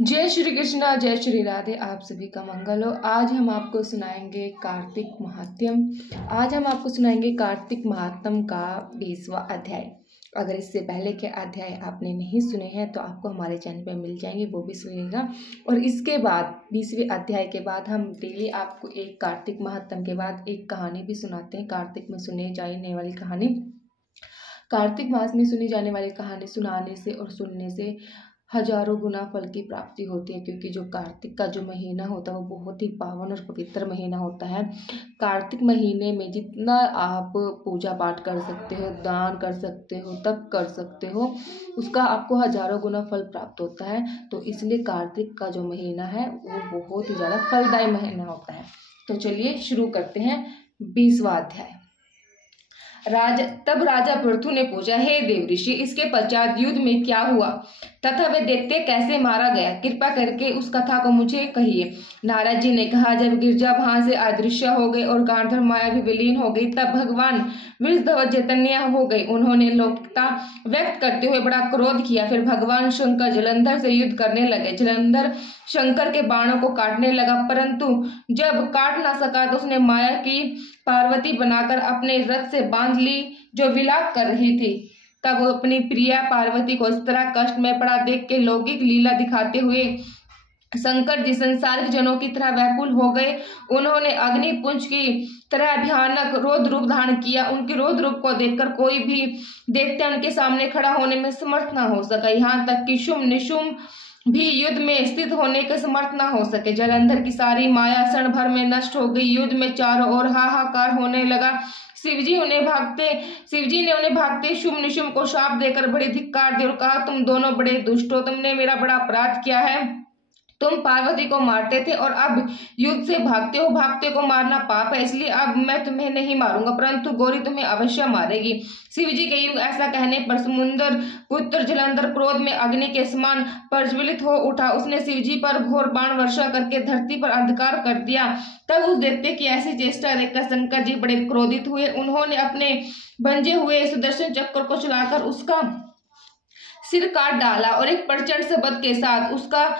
जय श्री कृष्णा, जय श्री राधे। आप सभी का मंगल हो। आज हम आपको सुनाएंगे कार्तिक महात्म्य। आज हम आपको सुनाएंगे कार्तिक महात्म्य का 20वां अध्याय। अगर इससे पहले के अध्याय आपने नहीं सुने हैं तो आपको हमारे चैनल पर मिल जाएंगे, वो भी सुनिएगा। और इसके बाद 20वें अध्याय के बाद हम डेली आपको एक कार्तिक महात्म्य के बाद एक कहानी भी सुनाते हैं। कार्तिक में सुने जाने वाली कहानी, कार्तिक मास में सुनी जाने वाली कहानी सुनाने से और सुनने से हजारों गुना फल की प्राप्ति होती है, क्योंकि जो कार्तिक का जो महीना होता है वो बहुत ही पावन और पवित्र महीना होता है। कार्तिक महीने में जितना आप पूजा पाठ कर सकते हो, दान कर सकते हो, तप कर सकते हो, उसका आपको हजारों गुना फल प्राप्त होता है। तो इसलिए कार्तिक का जो महीना है वो बहुत ही ज़्यादा फलदायी महीना होता है। तो चलिए शुरू करते हैं 20वां अध्याय। तब राजा पृथु ने पूछा, हे देव ऋषि, इसके पश्चात युद्ध में क्या हुआ तथा वे दैत्य कैसे मारा गया? कृपा करके उस कथा को मुझे कहिए। नारद जी ने कहा, जब गिरजा वहां से अदृश्य हो गई और गांधर माया भी विलीन हो गई, तब भगवान वृषध्वज चैतन्य हो गई। उन्होंने लौकिकता व्यक्त करते हुए बड़ा क्रोध किया। फिर भगवान शंकर जलंधर से युद्ध करने लगे। जलंधर शंकर के बाणों को काटने लगा, परंतु जब काट ना सका तो उसने माया की पार्वती बनाकर अपने रथ से बांध ली, जो विलाप कर रही थी। तब वो अपनी प्रिया पार्वती को इस तरह कष्ट में पड़ा देख के लौकिक लीला दिखाते हुए शंकर जी संसारिक जनों की तरह व्याकुल हो गए। उन्होंने अग्निपुंज की तरह भयानक रौद्र रूप धारण किया। उनके रौद्र रूप को देखकर कोई भी दैत्य उनके सामने खड़ा होने में समर्थ न हो सका, यहाँ तक कि शुंभ निशुंभ भी युद्ध में स्थित होने के समर्थ न हो सके। जलंधर की सारी माया क्षण भर में नष्ट हो गई। युद्ध में चारों ओर हाहाकार होने लगा। शिवजी ने उन्हें भागते शुंभ निशुंभ को शाप देकर बड़ी धिक्कार दी और कहा, तुम दोनों बड़े दुष्ट हो, तुमने मेरा बड़ा अपराध किया है। तुम पार्वती को मारते थे और अब युद्ध से भागते हो। भागते को मारना पाप है, इसलिए अब मैं तुम्हें नहीं मारूंगा, परंतु गौरी तुम्हें अवश्य मारेगी। शिवजी के युग ऐसा कहने पर समुंदर पुत्र जलंधर क्रोध में अग्नि के समान प्रज्वलित हो उठा। उसने शिवजी पर घोर बाण वर्षा करके धरती पर अंधकार कर दिया। तब उस दैत्य की ऐसी चेष्टा देखकर शंकर जी बड़े क्रोधित हुए। उन्होंने अपने भंजे हुए सुदर्शन चक्र को चलाकर उसका सिर काट डाला और एक प्रचंड शब्द के साथ उसका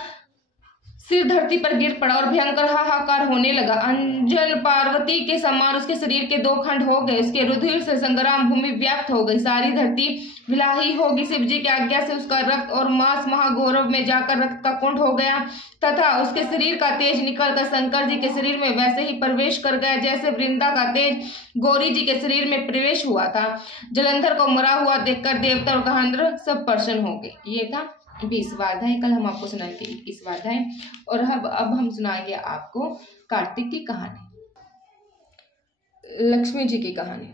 सिर धरती पर गिर पड़ा और भयंकर हाहाकार होने लगा। अंजन पार्वती के समान उसके शरीर के 2 खंड हो गए। उसके रुधिर से संग्राम भूमि व्याप्त हो गई, सारी धरती विलाही होगी। शिवजी की आज्ञा से उसका रक्त और मांस महागौरव में जाकर रक्त का कुंड हो गया तथा उसके शरीर का तेज निकलकर शंकर जी के शरीर में वैसे ही प्रवेश कर गया जैसे वृंदा का तेज गौरी जी के शरीर में प्रवेश हुआ था। जलंधर को मरा हुआ देखकर देवता और गंधर्व सब प्रसन्न हो गए। ये था 20वां अध्याय। कल हम आपको सुनाएंगे 21वां अध्याय और अब हम सुनाएंगे आपको कार्तिक की कहानी, लक्ष्मी जी की कहानी।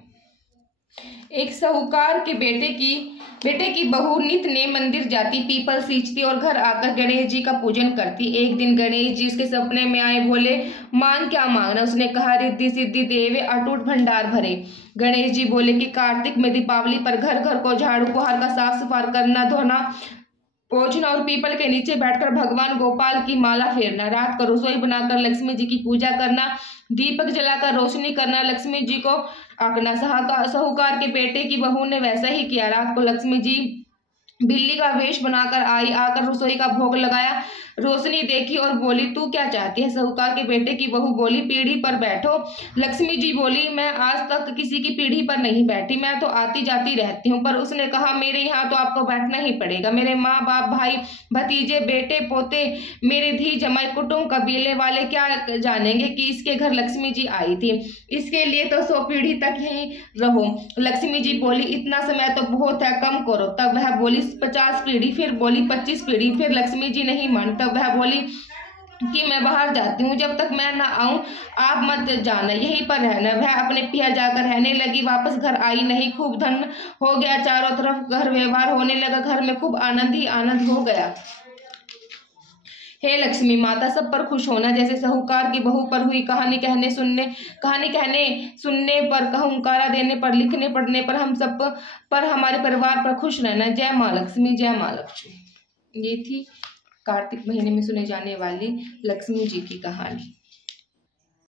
एक साहूकार के बेटे की बहू नित्य ने मंदिर जाती, पीपल सींचती और घर आकर गणेश जी का पूजन करती। एक दिन गणेश जी उसके सपने में आए, बोले, मांग क्या मांगना? उसने कहा, रिद्धि सिद्धि देवे, अटूट भंडार भरे। गणेश जी बोले कि कार्तिक में दीपावली पर घर घर को झाड़ू पोछा का साफ सफाई करना, धोना पोछना और पीपल के नीचे बैठकर भगवान गोपाल की माला फेरना, रात को रसोई बनाकर लक्ष्मी जी की पूजा करना, दीपक जलाकर रोशनी करना, लक्ष्मी जी को आंकना। साहूकार के बेटे की बहू ने वैसा ही किया। रात को लक्ष्मी जी बिल्ली का वेश बनाकर आई, आकर रसोई का भोग लगाया, रोशनी देखी और बोली, तू क्या चाहती है? साहूकार के बेटे की बहू बोली, पीढ़ी पर बैठो। लक्ष्मी जी बोली, मैं आज तक किसी की पीढ़ी पर नहीं बैठी, मैं तो आती जाती रहती हूँ। पर उसने कहा, मेरे यहाँ तो आपको बैठना ही पड़ेगा। मेरे माँ बाप, भाई भतीजे, बेटे पोते, मेरे धी जमाई, कुटुंब कबीले वाले क्या जानेंगे कि इसके घर लक्ष्मी जी आई थी? इसके लिए तो 100 पीढ़ी तक यहीं रहो। लक्ष्मी जी बोली, इतना समय तो बहुत है, कम करो। तब वह बोली 50 पीढ़ी, फिर बोली 25 पीढ़ी। फिर लक्ष्मी जी नहीं मानी। तब वह बोली कि मैं बाहर जाती हूँ, जब तक मैं ना आऊं आप मत जाना, यहीं पर रहना। वह अपने पिया जाकर रहने लगी, वापस घर आई नहीं। खूब धन हो गया, चारों तरफ घर व्यवहार होने लगा, घर में खूब आनंद ही आनंद हो गया। हे लक्ष्मी माता, सब पर खुश होना, जैसे साहूकार की बहू पर हुई। कहानी कहने सुनने पर, हुंकारा देने पर, लिखने पढ़ने पर, हम सब पर, हमारे परिवार पर खुश रहना। जय माँ लक्ष्मी, जय माँ लक्ष्मी। ये थी कार्तिक महीने में सुने जाने वाली लक्ष्मी जी की कहानी।